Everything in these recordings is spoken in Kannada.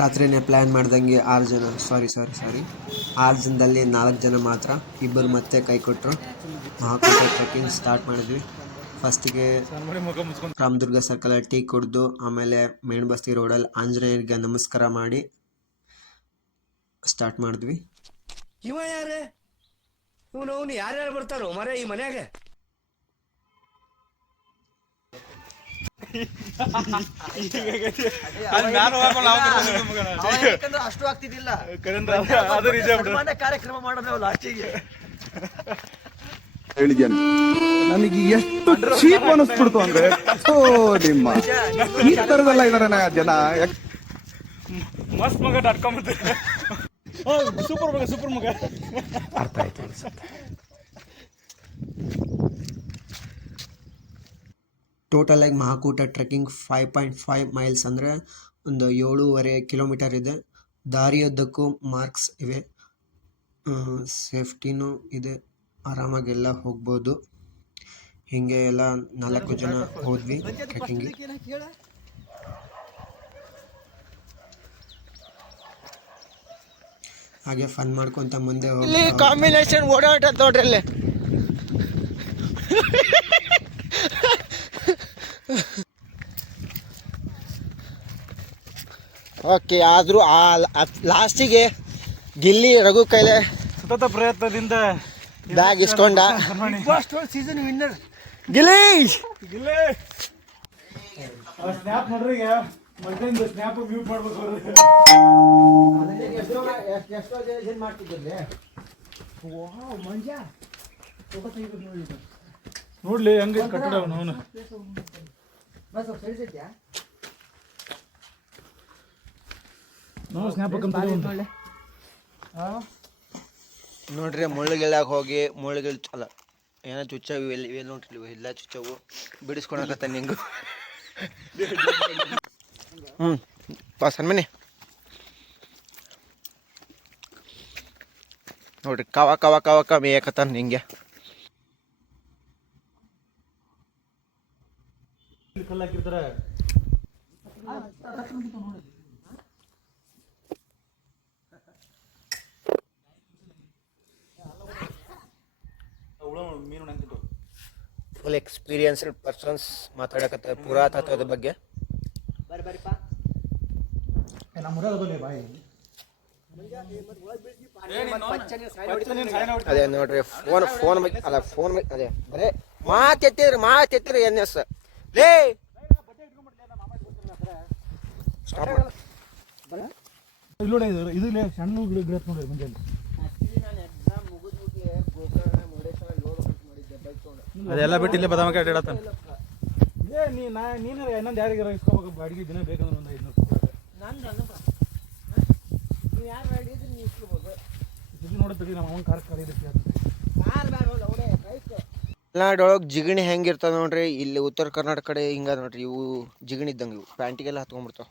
ರಾತ್ರಿನೇ ಪ್ಲ್ಯಾನ್ ಮಾಡ್ದಂಗೆ 6 ಜನದಲ್ಲಿ 4 ಜನ ಮಾತ್ರ, ಇಬ್ಬರು ಮತ್ತೆ ಕೈ ಕೊಟ್ಟರು. ಮಹಾಕೂಟ ಟ್ರೆಕ್ಕಿಂಗ್ ಸ್ಟಾರ್ಟ್ ಮಾಡಿದ್ವಿ. ಫಸ್ಟಿಗೆ ರಾಮದುರ್ಗ ಸರ್ಕಲಲ್ಲಿ ಟೀ ಕುಡಿದು, ಆಮೇಲೆ ಮೇಣಬಸ್ತಿ ರೋಡಲ್ಲಿ ಆಂಜನೇಯರಿಗೆ ನಮಸ್ಕಾರ ಮಾಡಿ ಸ್ಟಾರ್ಟ್ ಮಾಡಿದ್ವಿ. ಇವ ಯಾರೇ ಇವನು ಯಾರ್ಯಾರು ಬರ್ತಾರೋ ಮರ ಈ ಮನ್ಯಾಗ? ಅಷ್ಟು ಆಗ್ತಿದ್ದಿಲ್ಲ. ಕಾರ್ಯಕ್ರಮ ಮಾಡೋದು ಲಾಸ್ಟಿಗೆ ನನಗೆ ಎಷ್ಟು ಚೀಪ್ ಅನಿಸ್ಬಿಡ್ತು ಅಂದ್ರೆ, ನಿಮ್ಮ ಈ ತರದೆಲ್ಲ ಇದಾರೆ ಜನ. ಮಸ್ತ್ ಮಗ .com ಸೂಪರ್ ಮಗ ಅರ್ಥ ಆಯ್ತು ಅನ್ಸುತ್ತೆ. ಟೋಟಲ್ ಆಗಿ ಮಹಾಕೂಟ ಟ್ರೆಕ್ಕಿಂಗ್ 5.5 ಮೈಲ್ಸ್ ಅಂದರೆ ಒಂದು 7.5 ಕಿಲೋಮೀಟರ್ ಇದೆ. ದಾರಿಯುದ್ದಕ್ಕೂ ಮಾರ್ಕ್ಸ್ ಇವೆ, ಸೇಫ್ಟಿನೂ ಇದೆ, ಆರಾಮಾಗೆಲ್ಲ ಹೋಗ್ಬೋದು. ಹೀಗೆ ಎಲ್ಲ 4 ಜನ ಹೋದ್ವಿ ಟ್ರೆಕ್ಕಿಂಗ್ಗೆ. ಹಾಗೆ ಫನ್ ಮಾಡ್ಕೊಂತ ಮುಂದೆ ಹೋಗಿ ಕಾಂಬಿನೇಷನ್ ಓಡಾಟ ನೋಡ್ರಿ. ಓಕೆ, ಆದರೂ ಲಾಸ್ಟಿಗೆ ಗಿಲ್ಲಿ ರಘು ಕೈಲೆ ಸತತ ಪ್ರಯತ್ನದಿಂದ ಬ್ಯಾಗ್ ಇಸ್ಕೊಂಡ. Season winner Gilli. ಸ್ನ್ಯಾಪ್ ನೋಡ್ರಿ, ಈಗ ಮಧ್ಯಾಹ್ನ ಸ್ನ್ಯಾಪ್ ಮ್ಯೂಟ್ ಮಾಡ್ಬೇಕು. ನೋಡ್ಲಿ ಹಂಗ ಕಟ್ಟಡ ಅವನು ನೋಡ್ರಿ. ಮುಳ್ಳುಗೆಳಾಗ ಹೋಗಿ ಮುಳ್ಳುಗಳು ಅಲ್ಲ ಏನೋ ಚುಚ್ಚವು ಇವೆ ನೋಡ್ರಿ, ಇಲ್ಲ ಚುಚ್ಚವು ಬಿಡಿಸ್ಕೊಳಕತ್ತ ನಿಂಗು. ಸನ್ಮನಿ ನೋಡ್ರಿ, ಕವ ಕವ ಕವ ಕಮ್ಮಿ ಯಾಕತ್ತ ನಿಂಗೆ. ಕಲ್ಲಾಕಿರ್ತಾರ ಫುಲ್ ಎಕ್ಸ್ಪೀರಿಯನ್ಸ್ಡ್ ಪರ್ಸನ್ಸ್ ಮಾತಾಡಕತ್ತ ಪುರಾತತ್ವದ ಬಗ್ಗೆ. ಅದೇ ನೋಡ್ರಿ, ಫೋನ್ ಅಲ್ಲ ಫೋನ್ ಅದೇ ಬರೇ ಮಾತೆತ್ತಿರಿ ಎನ್ ಎಸ್ ಲೇ ಸ್ಟಾಪ್ ಇದು ಸಣ್ಣ ಗಿಡ ನೋಡಿ ಮುಂಜಾನೆ. ಅದೆಲ್ಲ ಬಿಟ್ಟು ಇಲ್ಲೇ ಬದಾಮಕ್ಕೆ ಅಡ್ಡಾಡತ್ತಾನ. ನೀನಾರ ಇನ್ನೊಂದು ಯಾರಿಗಾರ ಇಸ್ಕೋಬೇಕು ಬಾಡಿಗೆ ದಿನ ಬೇಕಂದ್ರೆ ಒಂದು 500 ನೋಡ್ತೀವಿ. ನಮ್ಮ ಅವನ ಕಾರ್ ಮಲೆನಾಡೊಳಗೆ ಜಿಗಣಿ ಹೆಂಗಿರ್ತದ ನೋಡ್ರಿ. ಇಲ್ಲಿ ಉತ್ತರ ಕರ್ನಾಟಕ ಕಡೆ ಹಿಂಗ ನೋಡ್ರಿ, ಇವು ಜಿಗಣಿ ಇದ್ದಂಗೆ, ಇವು ಪ್ಯಾಂಟಿಗೆಲ್ಲ ಹತ್ಕೊಂಡ್ಬಿಡ್ತಾವ.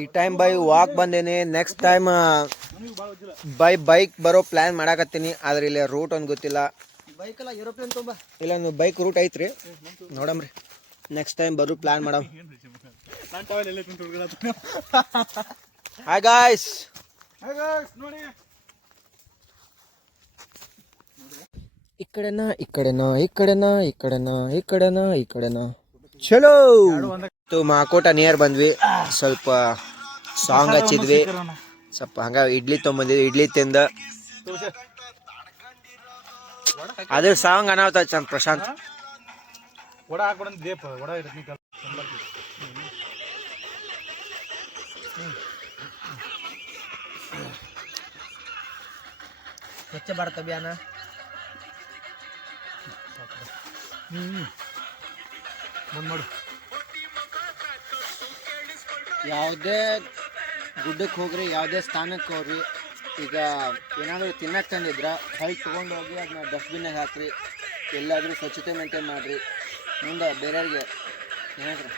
ಈ ಟೈಮ್ ಬೈ ವಾಕ್ ಬಂದೇನೆ. ನೆಕ್ಸ್ಟ್ ಟೈಮ್ ಬೈಕ್ ಬರೋ ಪ್ಲಾನ್ ಮಾಡಾಕತ್ತೀನಿ. ಆದ್ರೆ ಇಲ್ಲಿ ರೂಟ್ ಒಂದು ಗೊತ್ತಿಲ್ಲ. ಇಲ್ಲ ನೀವು ಬೈಕ್ ರೂಟ್ ಐತ್ರಿ, ನೋಡಮ್ರಿ. ನೆಕ್ಸ್ಟ್ ಟೈಮ್ ಬರೋ ಪ್ಲಾನ್ ಮಾಡಮ್. ಹಾಯ್ ಗಾಯ್ಸ್, ಈ ಕಡೆನಾ ಚಲೋ. ಮಹಾಕೂಟ ನಿಯರ್ ಬಂದ್ವಿ. ಸ್ವಲ್ಪ ಸಾಂಗ್ ಹಚ್ಚಿದ್ವಿ, ಸ್ವಲ್ಪ ಹಂಗ ಇಡ್ಲಿ ತೊಗೊಂಬಂದಿದ್ವಿ. ಇಡ್ಲಿ ತಿಂದ ಅದ್ರ ಸಾಂಗ್ ಅನಾವತ ಚಂದ ಪ್ರಶಾಂತ್. ಸ್ವಚ್ಛ ಭಾರತ್ ಅಭಿಯಾನ ಯಾವುದೇ ಗುಡ್ಡಕ್ಕೆ ಹೋಗ್ರಿ, ಯಾವುದೇ ಸ್ಥಾನಕ್ಕೆ ಹೋಗ್ರಿ, ಈಗ ಏನಾದರೂ ತಿನ್ನಕ್ಕೆ ತಂದಿದ್ರೆ ಹೊಳ್ಳಿ ತೊಗೊಂಡು ಹೋಗಿ ಅದನ್ನ ಡಸ್ಟ್ಬಿನ್ನಾಗ ಹಾಕ್ರಿ. ಎಲ್ಲಾದರೂ ಸ್ವಚ್ಛತೆ ಮೇಂಟೈನ್ ಮಾಡಿರಿ, ಮುಂದೆ ಬೇರೆಯವ್ರಿಗೆ ಏನಾದ್ರು.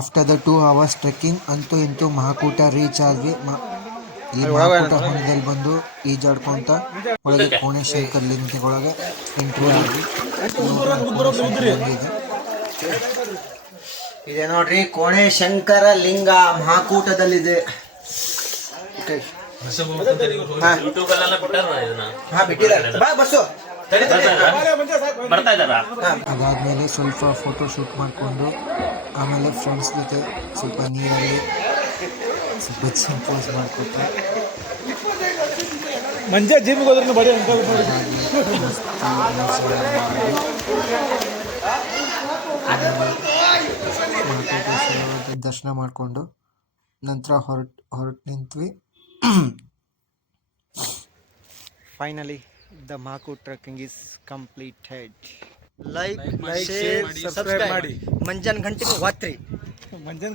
ಆಫ್ಟರ್ ದ 2 hours ಟ್ರೆಕ್ಕಿಂಗ್ ಅಂತೂ ಇಂತೂ ಮಹಾಕೂಟ ರೀಚ್ ಆದ್ವಿ. ಈ ಮಹಾಕೂಟ ಹೊಂಡದಲ್ಲಿ ಬಂದು ಈಜಾಡ್ಕೊಂತ ಒಳಗೆ ಕೋಣೇಶ್ವರ ಲಿಂಗ ಒಳಗೆ ಎಂಟ್ರಿ ಆಗಿ ಇದೆ ನೋಡ್ರಿ ಕೋಣೇಶಂಕರ ಲಿಂಗ ಮಹಾಕೂಟದಲ್ಲಿದೆ. ಅದಾದ್ಮೇಲೆ ಸ್ವಲ್ಪ ಫೋಟೋ ಶೂಟ್ ಮಾಡಿಕೊಂಡು ಆಮೇಲೆ ಫ್ರೆಂಡ್ಸ್ ಜೊತೆ ಸ್ವಲ್ಪ ನೀರಲ್ಲಿ ಸ್ವಲ್ಪ ಪೋಸ್ ಮಾಡ್ಕೊತ ಮಂಜ ಜಿಮ್ಗೆ ಹೋದ್ರೆ ಬಡಿ ಅಂತ ದರ್ಶನ ಮಾಡಿಕೊಂಡು ನಂತರ ಹೊರಟು ನಿಂತ್ವಿ. Finally the Mahakoot trekking is completed. Like share subscribe ಮಾಡಿ. ಮಂಜನ್ ಗಂಟೆಗೆ ವಾತ್ರಿ. ಮಂಜನ್